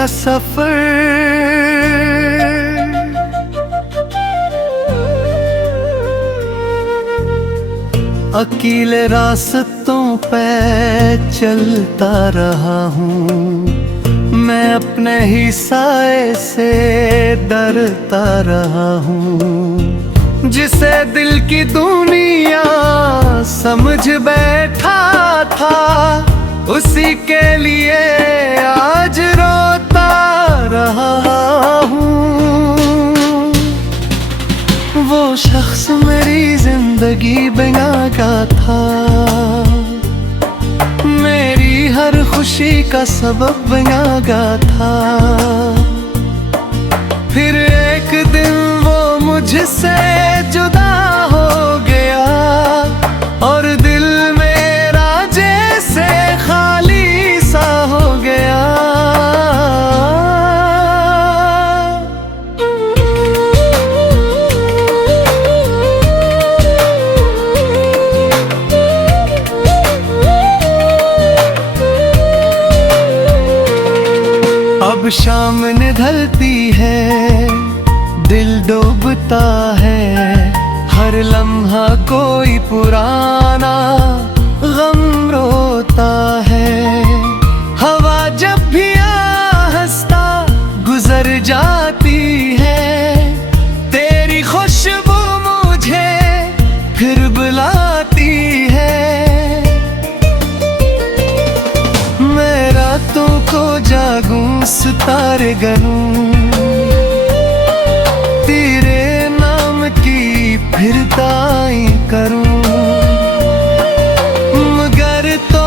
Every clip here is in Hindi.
का सफर, अकेले रास्तों पे चलता रहा हूँ। मैं अपने ही साए से डरता रहा हूँ। जिसे दिल की दुनिया समझ बैठा था, उसी के लिए आज रोता रहा हूँ। वो शख्स मेरी जिंदगी बना का था, मेरी हर खुशी का सबब बना का था। फिर एक दिन वो मुझसे जुदा हो गया और दिल मेरा जैसे खाली सा हो गया। अब शाम ढलती है, दिल डूबता है, हर लम्हा कोई पुराना गम रोता है। हवा जब भी आहिस्ता गुजर जाती है, तेरी खुशबू मुझे फिर बुलाती है। मैं रातों को जागूं सितारे गनूं, तेरे नाम की फिर दाई करूं। मगर तो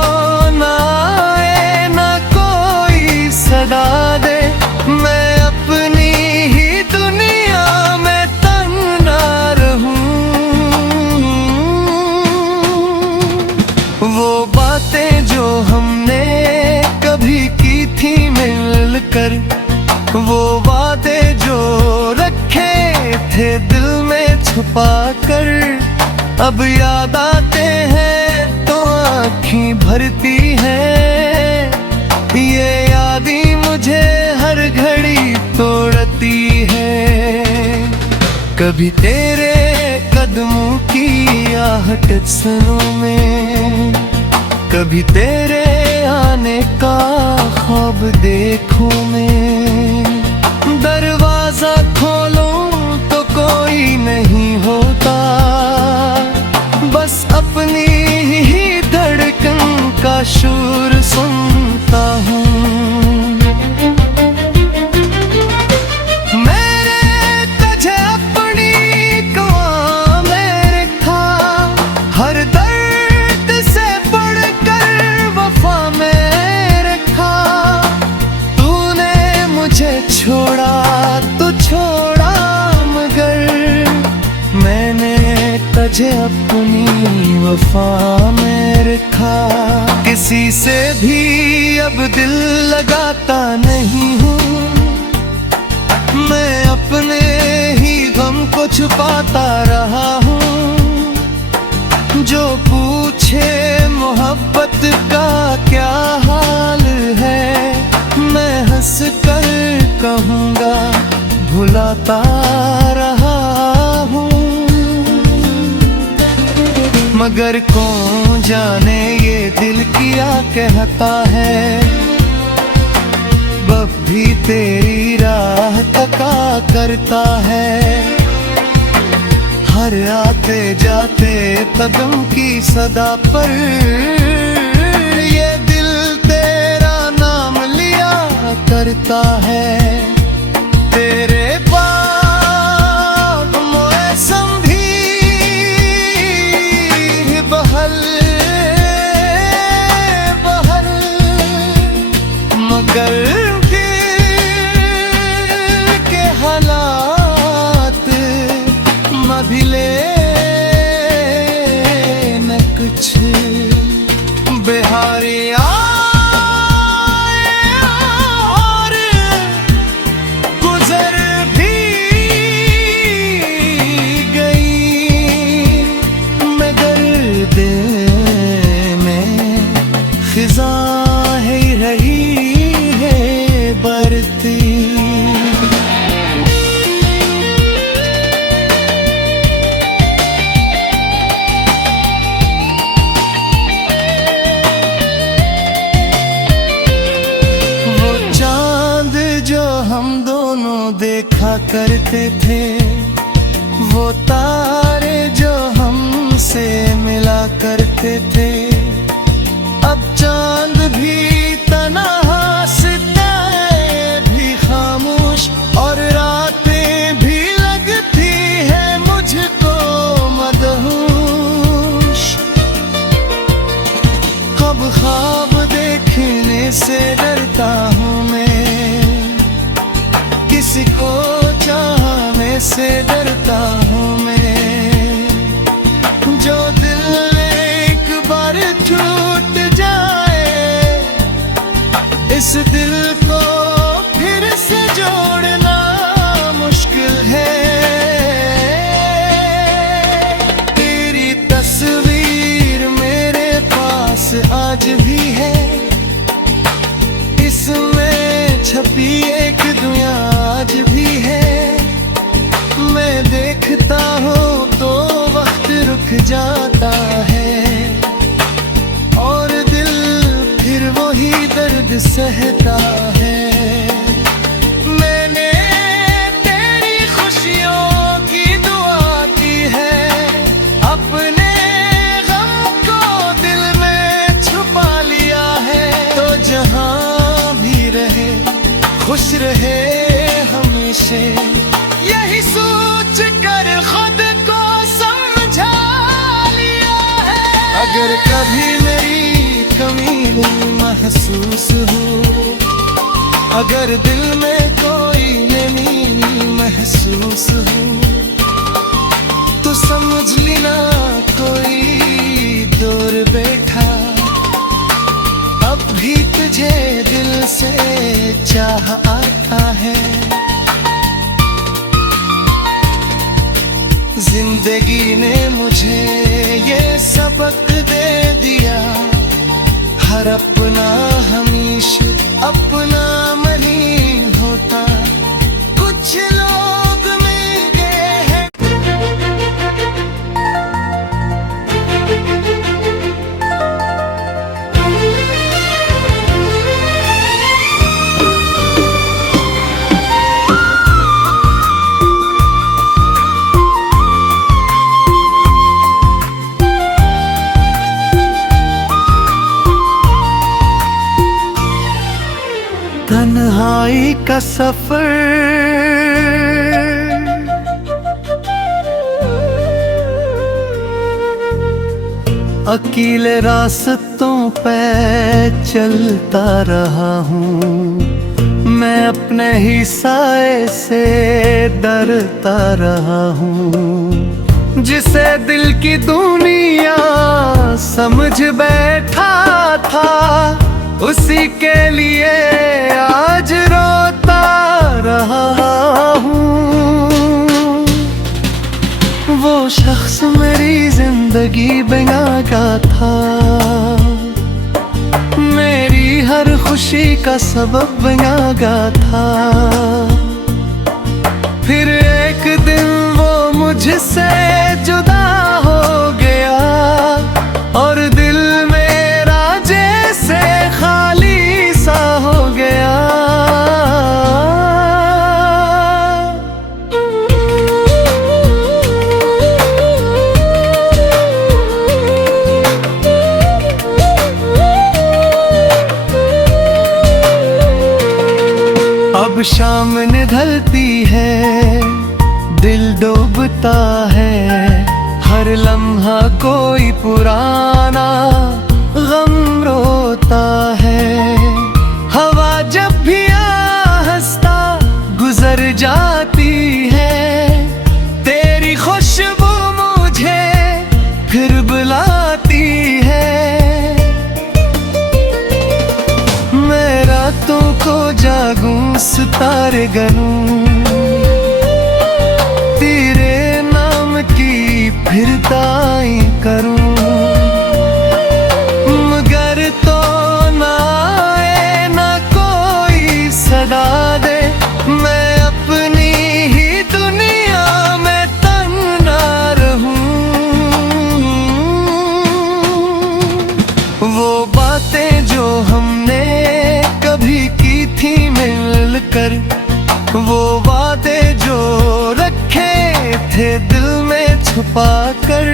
ना आए ना कोई सदा दे, मैं अपनी ही दुनिया में तन्हा रहूं। वो बातें जो हमने कभी की थी मिलकर, वो वादे जो रखे थे दिल में छुपा कर, अब याद आते हैं तो आँखें भरती हैं। ये यादें मुझे हर घड़ी तोड़ती है। कभी तेरे कदमों की आहट सुनूं मैं, कभी तेरे आने का ख्वाब देखूं मैं। दरवाजा खोलूं तो कोई नहीं होता, बस अपनी ही धड़कन का शोर सुनता हूँ। छोड़ा तो छोड़ा, मगर मैंने तुझे अपनी वफा में रखा। किसी से भी अब दिल लगाता नहीं हूँ, मैं अपने ही गम को छुपाता रहा हूँ। जो पूछे मोहब्बत का क्या हाल है, मैं हंस कर कहूँगा भुलाता रहा हूँ। मगर कौन जाने ये दिल क्या कहता है, बस भी तेरी राह तका करता है। हर आते जाते कदम की सदा पर ये दिल तेरा नाम लिया करता है। तेरे बाग मौसम भी बहल बहल, मगर दिल के हालात मधिले न कुछ बिहारिया फिजा ही रही है बरत करते थे। वो तारे जो हमसे मिला करते थे, अब चांद भी तन्हा, सितारे भी खामोश, और रातें भी लगती है मुझको मदहोश। अब ख्वाब देखने से डरता हूँ मैं, किसी को चाहने से डरता हूँ मैं। जो दिल एक बार टूट जाए, इस दिल को फिर से जोड़ना मुश्किल है। तेरी तस्वीर मेरे पास आज भी है, इसमें छपी एक दुनिया आज भी है। मैं देखता हूँ तो वक्त रुक जाता है, और दिल फिर वही दर्द सहता है। मैंने तेरी खुशियों की दुआ की है, अपने गम को दिल में छुपा लिया है। तो जहाँ भी रहे खुश रहे हमेशा, यही सोच कर खुद को समझा लिया है। अगर कभी मेरी कमी महसूस हो, अगर दिल में कोई नमी महसूस हो, तो समझ लेना कोई दूर बैठा अब भी तुझे दिल से चाह आता है। जिंदगी ने मुझे ये सबक दे दिया, हर अपना हमेशा अपना नहीं होता। कुछ लोग मिल गए हैं, तन्हाई का सफर अकेले रास्तों पे चलता रहा हूँ। मैं अपने ही साए से डरता रहा हूँ। जिसे दिल की दुनिया समझ बैठा था, उसी के लिए आज रोता रहा हूँ। वो शख्स मेरी जिंदगी बना का था, मेरी हर खुशी का सबब बना का था। फिर एक दिन वो मुझसे जुदा हो गया, और दिल मेरा जैसे खाली सा हो गया। अब शाम ढलती है, दिल डूबता है, हर लम्हा कोई पुराना गम रोता है। हवा जब भी आहिस्ता गुजर जाती है, तेरी खुशबू मुझे फिर बुलाती है। मैं रातों को जागूं सितारे गनूं, तेरे नाम की फिर दाई करूं। मगर तो ना आए ना कोई सदा दे, मैं अपनी ही दुनिया में तन्हा रहूं। वो बातें जो हमने कभी की थी मिलकर, वो थे दिल में छुपा कर,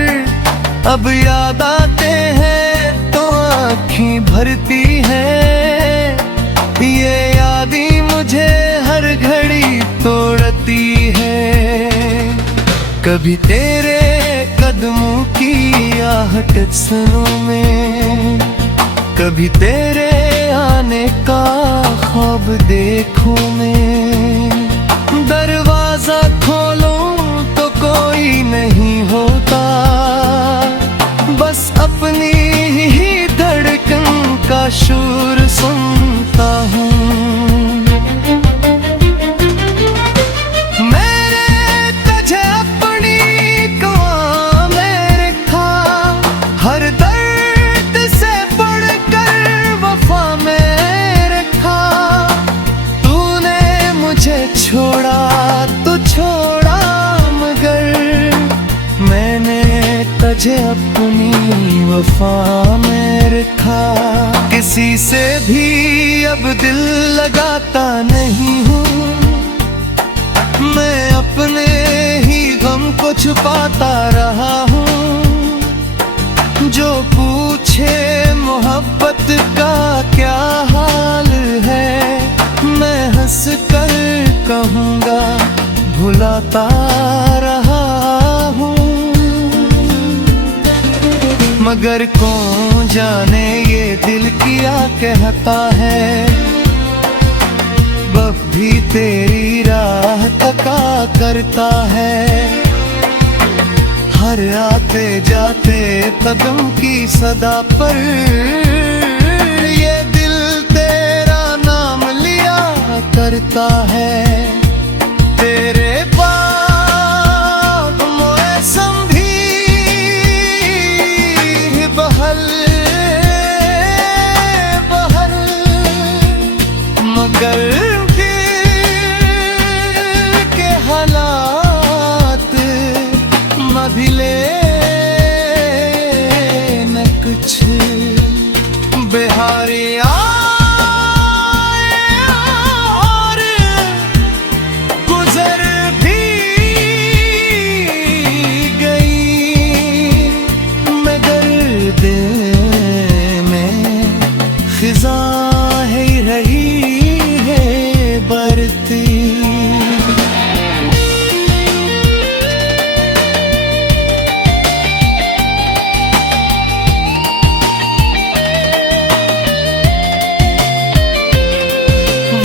अब याद आते हैं तो आँखें भरती हैं। ये यादें मुझे हर घड़ी तोड़ती है। कभी तेरे कदमों की आहट सुनूं मैं, कभी तेरे आने का ख्वाब देखूं मैं। दरवाजा खोलूं तो कोई नहीं होता, बस अपनी ही धड़कन का शोर सुनता हूँ। छोड़ा तो छोड़ा मगर मैंने तुझे अपनी वफा में रखा। किसी से भी अब दिल लगाता नहीं हूँ, मैं अपने ही गम को छुपाता रहा हूँ। जो पूछे मोहब्बत का क्या हाल है, मैं हंस कर कहूँगा भुलाता रहा हूँ। मगर कौन जाने ये दिल क्या कहता है, वह भी तेरी राह तका करता है। हर आते जाते कदम की सदा पर ये दिल तेरा नाम लिया करता है। तेरे बाग मौसम भी बहल बहल, मगर दिल के हालात मधिले न कुछ बिहारिया फिज़ाएं रही है बरती।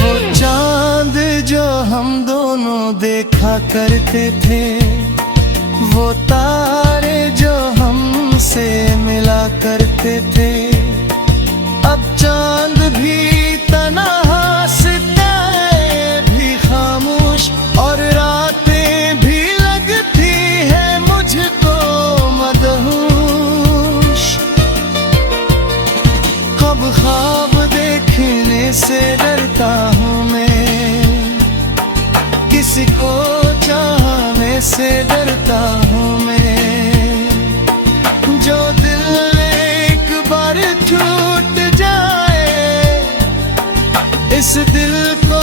वो चांद जो हम दोनों देखा करते थे, वो तारे जो हमसे मिला करते थे, अब चांद भी तन्हा, सितारे भी खामोश और रातें भी लगती है मुझको मदहोश। अब ख्वाब देखने से डरता हूँ मैं, किसी को चाहने से डरता हूँ मैं। जो दिल एक बार टूट जाए, इस दिल को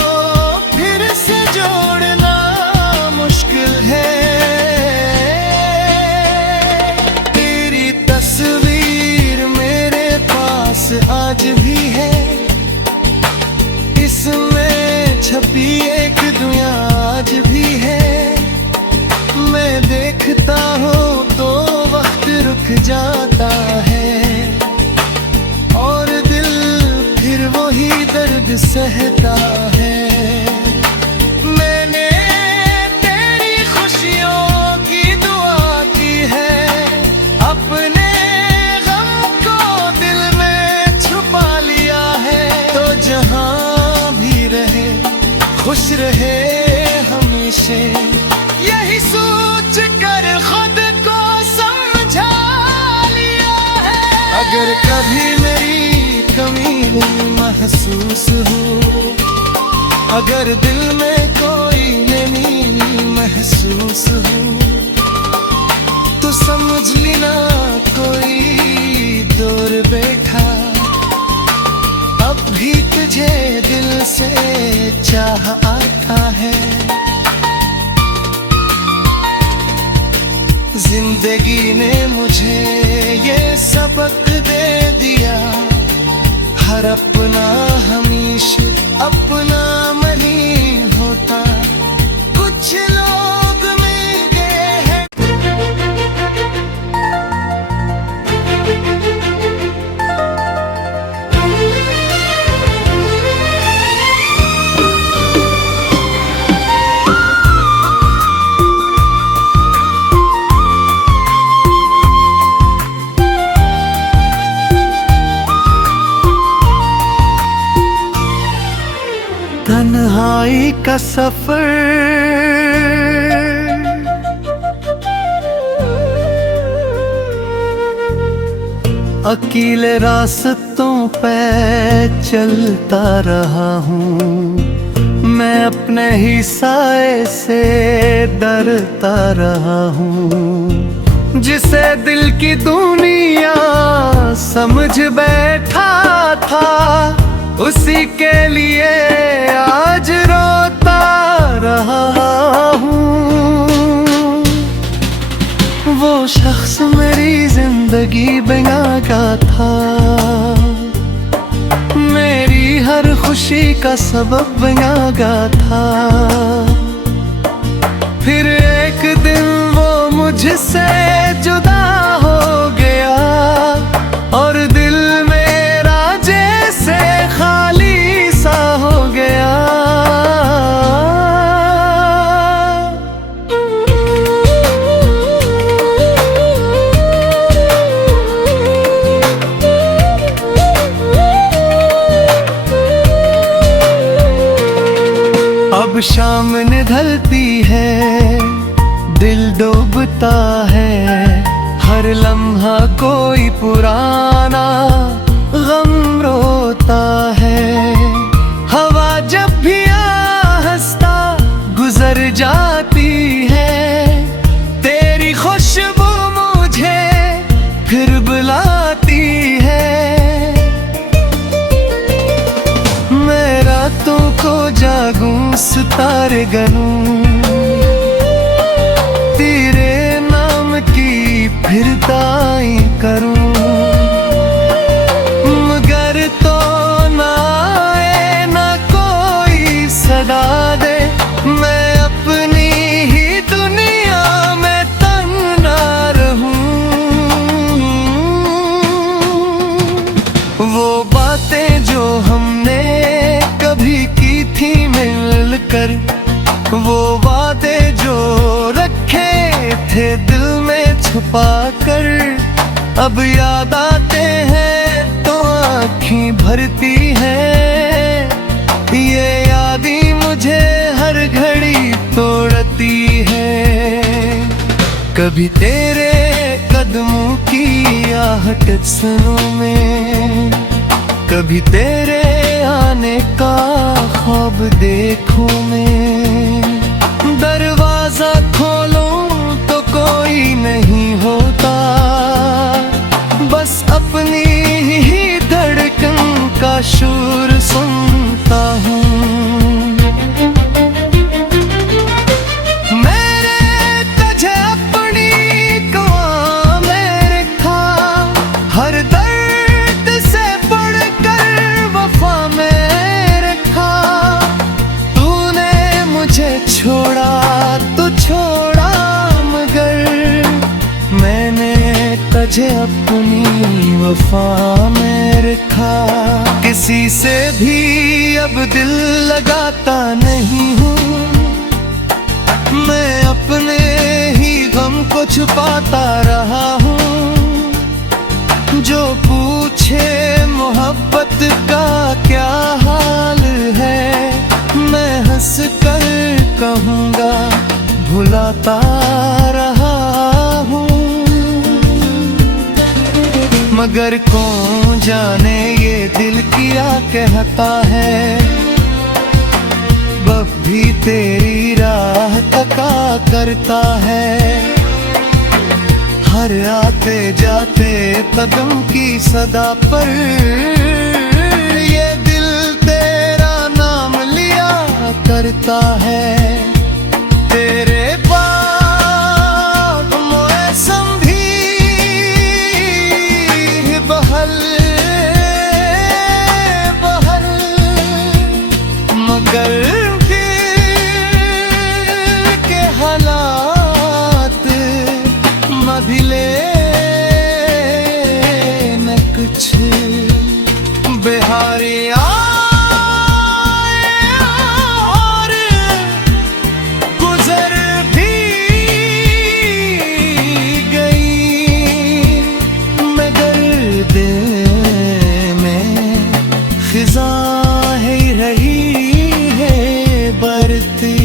फिर से जोड़ना मुश्किल है। तेरी तस्वीर मेरे पास आज भी है, इसमें छपी एक दुनिया आज भी है। मैं देखता हूँ तो वक्त रुक जाता है, और दिल फिर वही दर्द सहता है। मैंने तेरी खुशियों की दुआ की है, अपने गम को दिल में छुपा लिया है। तो जहाँ भी रहे खुश रहे हमेशा, यही सोच कर खुद को समझा लिया है। अगर कभी मेरी कमी महसूस हो, अगर दिल में कोई नमी महसूस हो, तो समझ लेना कोई दूर बैठा अब भी तुझे दिल से चाह आता है। जिंदगी ने मुझे ये सबक दे दिया, हर अपना हमेशा अपना नहीं होता। कुछ लोग मिलते हैं तन्हाई का सफर, अकेले रास्तों पे चलता रहा हूँ। मैं अपने ही साए से डरता रहा हूँ। जिसे दिल की दुनिया समझ बैठा था, उसी के लिए आज रोता रहा हूँ। वो शख्स मेरी जिंदगी बना का था, मेरी हर खुशी का सबब बना का था। फिर एक दिन वो मुझसे जुदा हो गया और दिल मेरा जैसे खाली सा हो गया। अब शाम ढलती है, दिल डूबता है, हर लम्हा कोई पुराना गम रोता है। हवा जब भी आहिस्ता गुजर जाती है, तेरी खुशबू मुझे फिर बुलाती है। मैं रातों को जागूं सितारे गनूं, तेरे नाम की फिर दाई करूं। मगर तो ना आए ना कोई सदा दे, मैं अपनी ही दुनिया में तन्हा रहूं। वो बातें जो हमने कभी की थी मिलकर, वो वादे जो रखे थे दिल में छुपा कर, अब याद आते हैं तो आँखें भरती हैं। ये यादें मुझे हर घड़ी तोड़ती है। कभी तेरे कदमों की आहट सुनूं मैं, कभी तेरे आने का ख्वाब देखूं मैं। दरवाजा खोलूं तो कोई नहीं होता, बस अपनी ही धड़कन का शोर सुनता हूँ। छोड़ा तो छोड़ा, मगर मैंने तुझे अपनी वफा में रखा। किसी से भी अब दिल लगाता नहीं हूँ, मैं अपने ही गम को छुपाता रहा हूँ। जो पूछे मोहब्बत का क्या हाल है, मैं हंस कर कहूँगा भुलाता रहा हूँ। मगर कौन जाने ये दिल क्या कहता है, वह भी तेरी राह तका करता है। हर आते जाते कदम की सदा पर ये दिल तेरा नाम लिया करता है। तेरे बाद मोए भी ले न कुछ बिहारी आए और गुजर भी गई, मगर दिल में खिजा ही रही है बरती।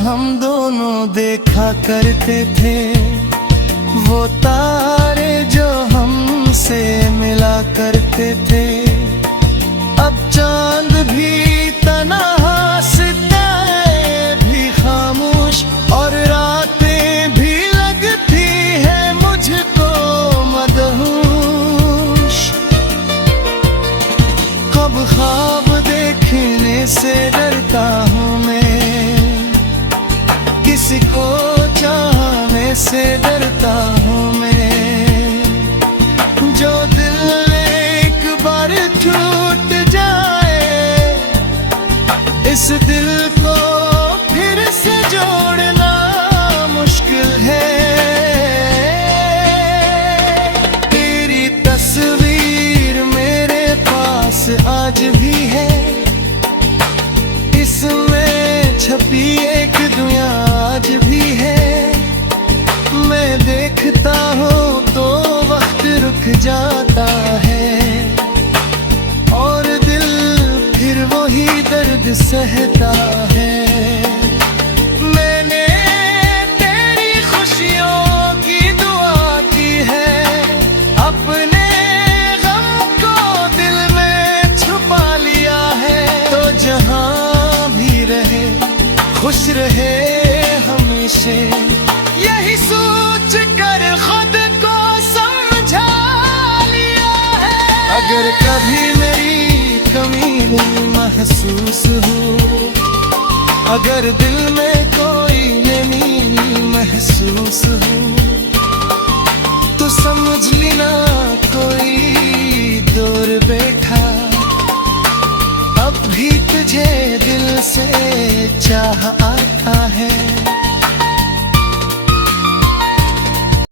हम दोनों देखा करते थे, वो तारे जो हमसे मिला करते थे, अब चांद भी तन्हा, सितारे भी खामोश और रातें भी लगती है मुझको मदहोश। कब ख्वाब देखने से डरता हूँ मैं, किसी को चाहने से डरता हूँ मैं, जो दिल एक बार टूट जाए, इस दिल को फिर से जोड़ना मुश्किल है। तेरी तस्वीर मेरे पास आज भी है, इसमें छपी एक दुनिया आज भी है। मैं देखता हूँ तो वक्त रुक जाता है, और दिल फिर वही दर्द सहता है। मैंने तेरी खुशियों की दुआ की है, अपने गम को दिल में छुपा लिया है। तो जहाँ भी रहे खुश रहे हमेशा, यही सोच कर खुद को समझा लिया है। अगर कभी मेरी कमी महसूस हो, अगर दिल में कोई नमी महसूस हो, तो समझ लेना कोई